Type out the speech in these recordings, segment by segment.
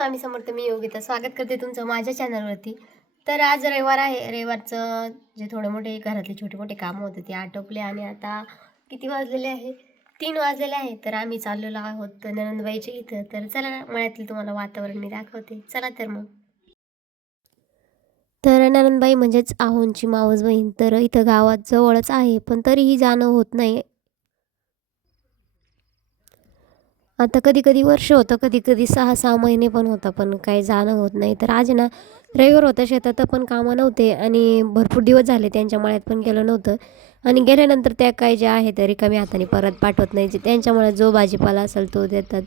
आम्ही समर्थ मी योगिता स्वागत करते तुमचं माझ्या चॅनलवरती तर आज रविवार आहे. रविवारचं जे थोडे मोठे घरातले छोटे मोठे कामं होते ते आटोपले आणि आता किती वाजलेले आहे? तीन वाजलेले आहे. तर आम्ही चाललेलो आहोत ननंदबाईच्या इथं. तर चला ना मळ्यातील तुम्हाला वातावरण मी दाखवते. चला तर मग. तर ननंदबाई म्हणजेच आहोंची मावस बहीण. तर इथं गावात जवळच आहे पण तरीही जाणं होत नाही. आता कधी कधी वर्ष होतं कधी कधी सहा सहा महिने पण होतं पण काही जाणं होत नाही. तर आज ना रविवार होता शेतात पण कामं नव्हते आणि भरपूर दिवस झाले त्यांच्या मळ्यात पण गेलं नव्हतं. आणि गेल्यानंतर त्या काही ज्या आहेत त्या रिकामी हाताने परत पाठवत नाही जे त्यांच्या मळ्यात जो भाजीपाला असेल तो देतात.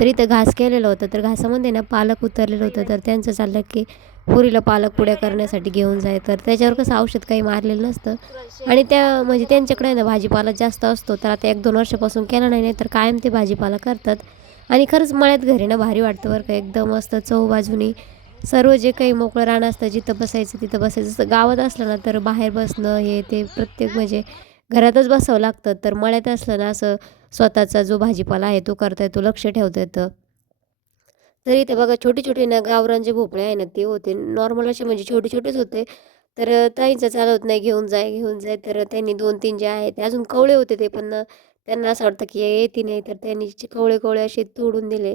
तर इथं घास केलेलं होतं. तर घासामध्ये ना पालक उतरलेलं होतं. तर त्यांचं चाललं की पुरीला पालक पुड्या करण्यासाठी घेऊन जाय. तर त्याच्यावर कसं औषध काही मारलेलं नसतं. आणि त्या म्हणजे त्यांच्याकडे ना भाजीपाला जास्त असतो. तर आता एक दोन वर्षापासून केला नाही. तर कायम ते भाजीपाला करतात. आणि खरंच मळ्यात घरी ना भारी वाटतं बरं का. एकदम मस्त चव बाजूनी सर्व जे काही मोकळं रान असतं जिथं बसायचं तिथं बसायचं. जसं गावात असलं ना तर बाहेर बसणं हे ते प्रत्येक म्हणजे घरातच बसावं लागतं. तर मळ्यात असलं ना असं स्वतःचा जो भाजीपाला आहे तो करता येतो लक्ष ठेवता येतं. तर इथे बघा छोटे छोटे ना गावरान जे भोपळे आहे ना ते होते. नॉर्मल असे म्हणजे छोटे छोटेच होते. तर ताईंचं चालवत नाही घेऊन जाय घेऊन जाय. तर त्यांनी दोन तीन जे आहेत ते अजून कवळे होते ते पण त्यांना असं वाटतं की येते नाही. तर त्यांनी कवळे कवळे असे तोडून दिले.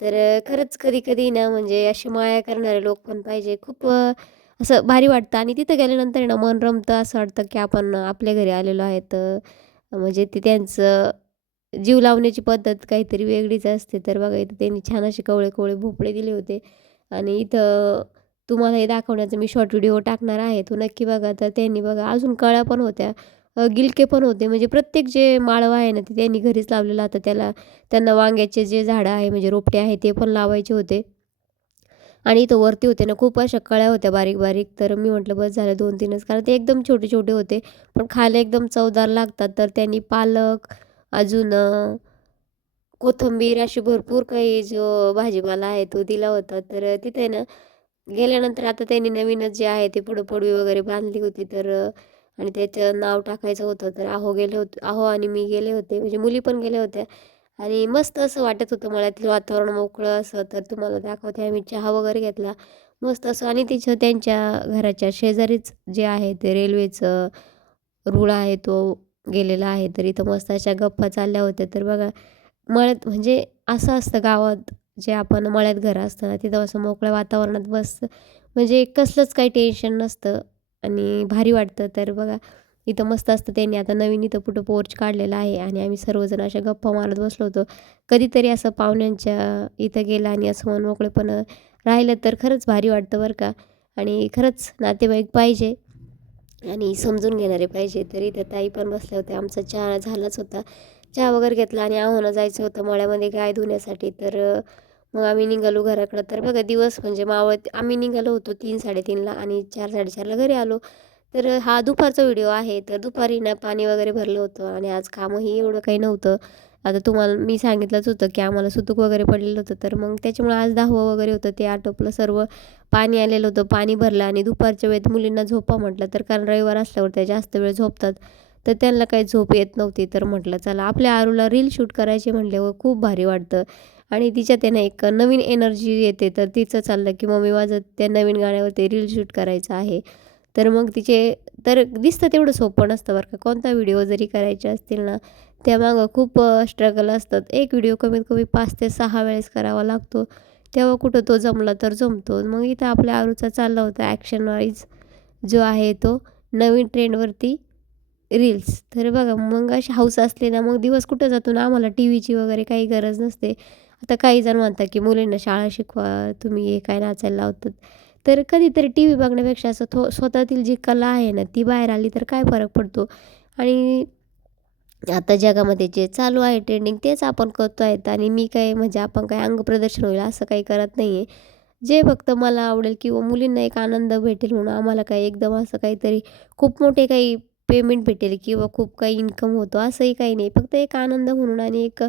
तर खरंच कधी कधी ना म्हणजे अशी माया करणारे लोक पण पाहिजे. खूप असं भारी वाटतं. आणि तिथं गेल्यानंतर ना मन रमतं असं वाटतं की आपण आपल्या घरी आलेलो आहे तर म्हणजे ते त्यांचं जीव लावण्याची पद्धत काहीतरी वेगळीच असते. तर बघा इथं त्यांनी छान असे कवळे कवळे भोपळे दिले होते. आणि इथं तुम्हाला हे दाखवण्याचा मी शॉर्ट व्हिडिओ टाकणार आहे. तो नक्की बघा. तर त्यांनी बघा अजून कळ्या पण होत्या. गिलके पण होते. म्हणजे प्रत्येक जे माळवं आहे ना ते त्यांनी घरीच लावलेलं. होतं त्याला त्यांना वांग्याचे जे झाडं आहे म्हणजे रोपटे आहे ते पण लावायचे होते. आणि इथं वरती होते ना खूप अशा कळ्या होत्या बारीक बारीक. तर मी म्हटलं बस झालं दोन तीनच. कारण ते एकदम छोटे छोटे होते. पण खायला एकदम चवदार लागतात. तर त्यांनी पालक अजून कोथिंबीर अशी भरपूर काही जो भाजीपाला आहे तो दिला होता. तर तिथे ना गेल्यानंतर आता त्यांनी नवीनच जे आहे ते पुढं पडवी वगैरे बांधली होती. तर आणि त्याचं नाव टाकायचं होतं. तर आहो गेले होते आहो आणि मी गेले होते. म्हणजे मुली पण गेल्या होत्या. आणि मस्त असं वाटत होतं मला तिथलं वातावरण मोकळं असं. तर तुम्हाला दाखवते आम्ही चहा वगैरे घेतला. मस्त असं आणि तिचं त्यांच्या घराच्या शेजारीच जे आहे ते रेल्वेचं रूळ आहे तो गेलेला आहे तर इथं मस्त अशा गप्पा चालल्या होत्या. तर बघा मळ्यात म्हणजे असं असतं गावात जे आपण मळ्यात घरं असतं ना तिथं असं मोकळ्या वातावरणात बसतं म्हणजे कसलंच काही टेन्शन नसतं आणि भारी वाटतं. तर बघा इथं मस्त असतं त्यांनी आता नवीन इथं कुठं पोर्च काढलेला आहे आणि आम्ही सर्वजण अशा गप्पा मारत बसलो होतो. कधीतरी असं पाहुण्यांच्या इथं गेलं आणि असं मन मोकळेपण राहिलं तर खरंच भारी वाटतं बरं का. आणि खरंच नातेवाईक पाहिजे. आणि समजून घेणारे पाहिजे. तर ताई पण बसल्या होत्या. आमचा चहा झालाच होता. चहा वगैरे घेतला आणि आव्हानं जायचं होतं मळ्यामध्ये गाय धुण्यासाठी. तर मग आम्ही निघालो घराकडं. तर बघा दिवस म्हणजे मावळ आम्ही निघालो होतो तीन साडेतीनला आणि चार साडेचारला घरी आलो. तर हा दुपारचा व्हिडिओ आहे. तर दुपारी ना पाणी वगैरे भरलं होतं आणि आज कामही एवढं काही नव्हतं. आता तुम्हाला मी सांगितलंच होतं की आम्हाला सुतूक वगैरे पडलेलं होतं तर मग त्याच्यामुळे आज दहावं वगैरे होतं ते आटोपलं सर्व पाणी आलेलं होतं पाणी भरलं आणि दुपारच्या वेळेत मुलींना झोपा म्हटलं तर कारण रविवार असल्यावर त्या जास्त वेळ झोपतात तर त्यांना काही झोप येत नव्हती तर म्हटलं चला आपल्या आरूला रील शूट करायचे म्हटल्यावर खूप भारी वाटतं. आणि तिच्या त्यांना एक नवीन एनर्जी येते तर तिचं चाललं की मम्मी माझं त्या नवीन गाण्यावरती रील शूट करायचं आहे. तर मग तिचे तर दिसतं तेवढं सोपं नसतं बरं का कोणता व्हिडिओ जरी करायचे असतील ना त्यामागं खूप स्ट्रगल असतात. एक व्हिडिओ कमीत कमी पाच ते सहा वेळेस करावा लागतो. तेव्हा कुठं तो जमला तर जमतो. मग इथं आपल्या आरूचा चालला होता ॲक्शन वाईज जो आहे तो नवीन ट्रेंडवरती रील्स तर बघा मग अशी हाऊस असले ना मग दिवस कुठं जातो ना आम्हाला टी व्हीची वगैरे काही गरज नसते. आता काही जण म्हणतात की मुलींना शाळा शिकवा तुम्ही हे काय नाचायला लावतात. तर कधीतरी टी व्ही बघण्यापेक्षा असं थो स्वतःतील जी कला आहे ना ती बाहेर आली तर काय फरक पडतो? आणि आता जगामध्ये जे चालू आहे ट्रेंडिंग तेच आपण करतो आहेत. आणि मी काय म्हणजे आपण काय अंग प्रदर्शन होईल असं काही करत नाही आहे जे फक्त मला आवडेल किंवा मुलींना एक आनंद भेटेल म्हणून आम्हाला काही एकदम असं काहीतरी खूप मोठे काही पेमेंट भेटेल किंवा खूप काही इन्कम होतो असंही काही नाही. फक्त एक आनंद म्हणून आणि एक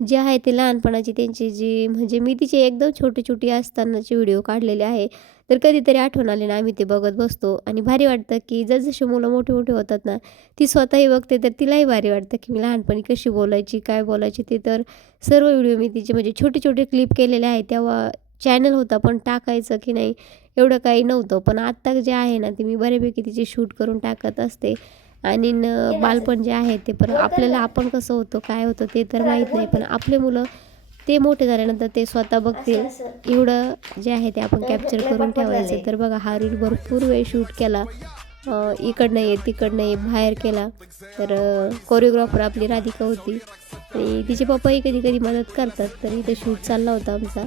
जे आहे ते लहानपणाची त्यांची जी म्हणजे मी तिचे एकदम छोटी छोटी असतानाचे व्हिडिओ काढलेले आहे. तर कधीतरी आठवण आले ना आम्ही ते बघत बसतो आणि भारी वाटतं की जसजसे मुलं मोठे मोठे होतात ना ती स्वतःही बघते तर तिलाही भारी वाटतं की मी लहानपणी कशी बोलायची काय बोलायची ते. तर सर्व व्हिडिओ मी तिचे म्हणजे छोटे छोटे क्लिप केलेले आहे तेव्हा चॅनल होता पण टाकायचं की नाही एवढं काही नव्हतं. पण आत्ता जे आहे ना ते मी बऱ्यापैकी तिचे शूट करून टाकत असते. आणि न बालपण जे आहे ते पण आपल्याला आपण कसं होतं काय होतं ते तर माहीत नाही पण आपले मुलं ते मोठे झाल्यानंतर ते स्वतः बघतील. एवढं जे आहे ते आपण कॅप्चर करून ठेवायचं. तर बघा हा रील भरपूर वेळ शूट केला. इकडनं ये तिकडनं ये बाहेर केला. तर कोरिओग्राफर आपली राधिका होती. आणि तिचे पप्पाही कधी कधी मदत करतात तर इथे शूट चालला होता आमचा.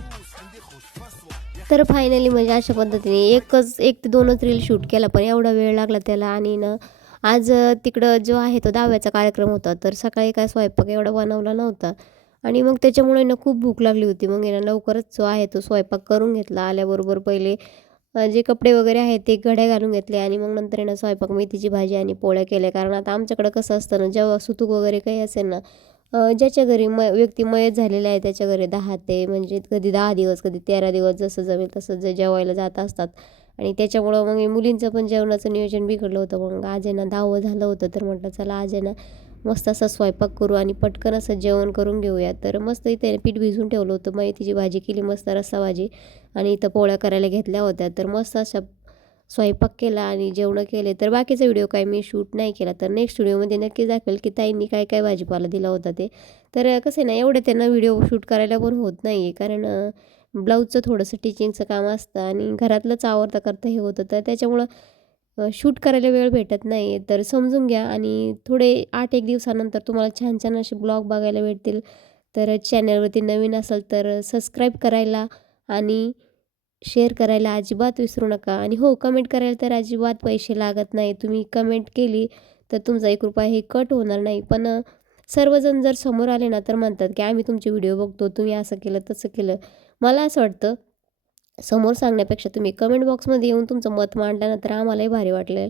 तर फायनली म्हणजे अशा पद्धतीने एकच एक ते दोनच रील शूट केला पण एवढा वेळ लागला त्याला. आणि ना आज तिकडं जो आहे तो दहाव्याचा कार्यक्रम होता तर सकाळी काय स्वयंपाक एवढा बनवला नव्हता. आणि मग त्याच्यामुळे ना खूप भूक लागली होती. मग यांना लवकरच जो आहे तो स्वयंपाक करून घेतला. आल्याबरोबर पहिले जे कपडे वगैरे आहेत ते घड्या घालून घेतले आणि मग नंतर यांना स्वयंपाक मेथीची भाजी आणि पोळ्या केल्या. कारण आता आमच्याकडं कसं असतं ना जेव्हा सुतूक वगैरे काही असेल ना ज्याच्या घरी म व्यक्ती मयत झालेला आहे त्याच्या घरी दहा ते म्हणजे कधी दहा दिवस कधी तेरा दिवस जसं जमेल तसं जे जेवायला जात असतात. आणि त्याच्यामुळं मग मुलींचं पण जेवणाचं नियोजन बिघडलं होतं. मग आज आहे ना दहावं झालं होतं तर म्हटलं चला आज आहे ना मस्त असा स्वयंपाक करू आणि पटकन असं जेवण करून घेऊया. तर मस्त इथे पीठ भिजून ठेवलं होतं. मग तिची भाजी केली मस्त रस्सा भाजी. आणि इथं पोळ्या करायला घेतल्या होत्या. तर मस्त अशा स्वयंपाक केला आणि जेवणं केले तर बाकीचा व्हिडिओ काय मी शूट नाही केला. तर नेक्स्ट व्हिडिओमध्ये नक्की दाखवेल की ताईंनी काय काय भाजीपाला दिला होता ते. तर कसं आहे ना एवढं त्यांना व्हिडिओ शूट करायला पण होत नाही आहे कारण ब्लाऊजचं थोडंसं टिचिंगचं काम असतं आणि घरातलंच आवडता करता हे होतं. तर त्याच्यामुळं शूट करायला वेळ भेटत नाही. तर समजून घ्या आणि थोडे आठ एक दिवसानंतर तुम्हाला छान छान असे ब्लॉग बघायला भेटतील. तर चॅनलवरती नवीन असाल तर सबस्क्राईब करायला आणि शेअर करायला अजिबात विसरू नका. आणि हो कमेंट करायला तर अजिबात पैसे लागत नाही. तुम्ही कमेंट केली तर तुमचा एक रुपयाही कट होणार नाही. पण सर्वजण जर समोर आले ना तर म्हणतात की आम्ही तुमचे व्हिडिओ बघतो तुम्ही असं केलं तसं केलं. मला असं वाटतं समोर सांगण्यापेक्षा तुम्ही कमेंट बॉक्समध्ये येऊन तुमचं मत मांडल्यानंतर ना तर आम्हालाही भारी वाटलेलं.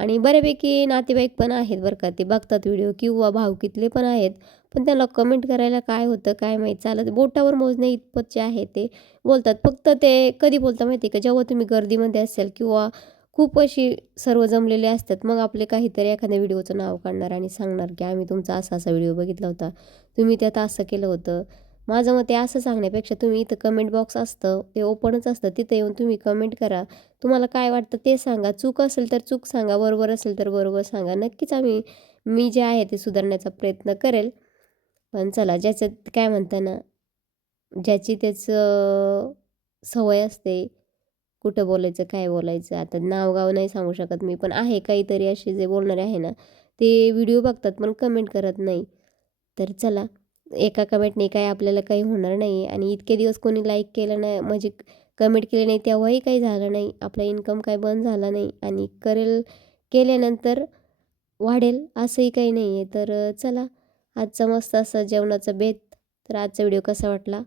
आणि बऱ्यापैकी नातेवाईक पण आहेत बरं का. ते बघतात व्हिडिओ किंवा भावकीतले पण आहेत पण त्याला कमेंट करायला काय होतं काय माहीत चालत बोटावर मोजणे इतपत जे आहे ते. बोलतात फक्त ते कधी बोलता माहिती आहे का? जेव्हा तुम्ही गर्दीमध्ये असाल किंवा खूप अशी सर्व जमलेले असतात मग आपले काहीतरी एखाद्या व्हिडिओचं नाव काढणार आणि सांगणार की आम्ही तुमचा असा असा व्हिडिओ बघितला होता. तुम्ही त्यात असं केलं होतं. माझं मते असं सांगण्यापेक्षा तुम्ही इथं कमेंट बॉक्स असतं ते ओपनच असतं तिथं येऊन तुम्ही कमेंट करा. तुम्हाला काय वाटतं ते सांगा. चूक असेल तर चूक सांगा बरोबर असेल तर बरोबर सांगा. नक्कीच आम्ही मी जे आहे ते सुधारण्याचा प्रयत्न करेल. पण चला ज्याच्यात काय म्हणता ना ज्याची त्याचं सवय असते कुठं बोलायचं काय बोलायचं आता नावगाव नाही सांगू शकत मी पण आहे काहीतरी असे जे बोलणारे आहे ना ते व्हिडिओ बघतात पण कमेंट करत नाही. तर चला एका कमेंटने काय आपल्याला काही होणार नाही आणि इतके दिवस कोणी लाईक केलं नाही म्हणजे कमेंट केले नाही तेव्हाही काही झालं नाही. आपला इन्कम काय बंद झाला नाही आणि करेल केल्यानंतर वाढेल असंही काही नाही आहे तर चला आजचा मस्त असा जेवणाचा बेत. तर आजचा व्हिडिओ कसा वाटला?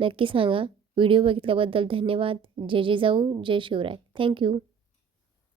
नक्की सांगा. व्हिडिओ बघितल्याबद्दल धन्यवाद. जय जे जाऊ. जय शिवराय. थँक्यू